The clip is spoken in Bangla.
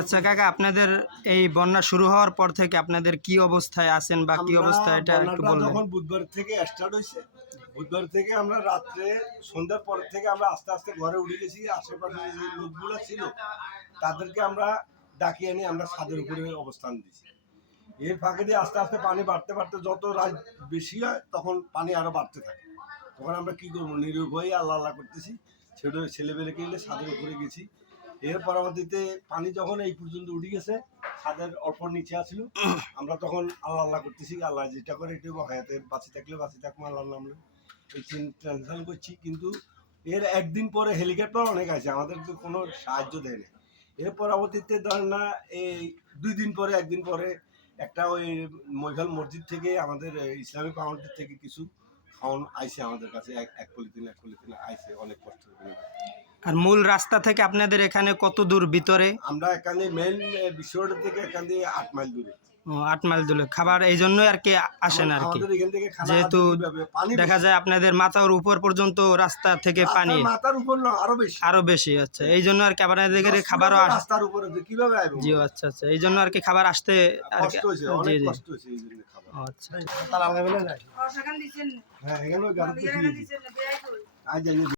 আচ্ছা কাকা আপনাদের এই বন্যা শুরু হওয়ার পর থেকে আপনাদের কি অবস্থায় আছেন বা কি আমরা অবস্থা এটা একটু বলবেন। যখন বুধবার থেকে স্টার্ট হয়েছে বুধবার থেকে আমরা রাত্রে সন্ধ্যার পর থেকে আমরা আস্তে আস্তে ঘরে উঠে গেছি আশেপাশে যে লোকগুলো ছিল তাদেরকে আমরা ডাকিয়ে এনে আমরা ছাদের উপরে অবস্থান দিয়েছি। এর ফাঁকে দিয়ে আস্তে আস্তে পানি বাড়তে বাড়তে যত রাত বেশি হয় তখন পানি আরও বাড়তে থাকে। তখন আমরা কি করব? নিরুভয়ে আল্লাহ আল্লাহ করতেছি। ছেলে ছেলেবেলেকে এলে ছাদের উপরে গেছি। এর পরবর্তীতে পানি যখন এই পর্যন্ত উঠে গেছে, ছাদের অল্প নিচে আসলো, আমরা তখন আল্লাহ আল্লাহ করতেছি, আল্লাহ যেটা করে একটু হায়াতে বাঁচি থাকলে বাঁচি থাকব, আল্লাহ নামলে এই টেনশন করছি। কিন্তু এর একদিন পরে হেলিকপ্টার অনেক আছে আমাদেরকে কোনো সাহায্য দেয় না এর পরবর্তীতে ধরেন না, এই দুই দিন পরে, একদিন পরে একটা ওই মৈখাল মসজিদ থেকে আমাদের ইসলামিক ফাউন্ডেশন থেকে কিছু খাওয়ান আইসে আমাদের কাছে, এক পলিথিন এক পলিথিন আইসে, অনেক কষ্ট আর মূল রাস্তা থেকে আপনাদের এখানে কত দূর ভিতরে? আমরা এখানে মেন বিশ্বরোড থেকে এখান থেকে আট মাইল দূরে। ও, আট মাইল দূরে। খাবার এই জন্যই আর কি আসেন আর কি। এখান যেহেতু দেখা যায় আপনাদের মাথার উপর পর্যন্ত রাস্তা থেকে পানি। মাথার উপর না আরও বেশি। আরও বেশি আচ্ছা। এই জন্য আর কি আপনাদের এখানে খাবারও রাস্তার উপরে যে কীভাবে আইবো? জি আচ্ছা আচ্ছা। এই জন্য আর কি খাবার আসতে আর কি কষ্ট হয়েছে জি অনেক জি। কষ্ট হয়েছে এই জন্য খাবার। আচ্ছা। বেলা যায় অসাখান দিচ্ছেন হ্যাঁ এখানেও গাড়ি আজ জানি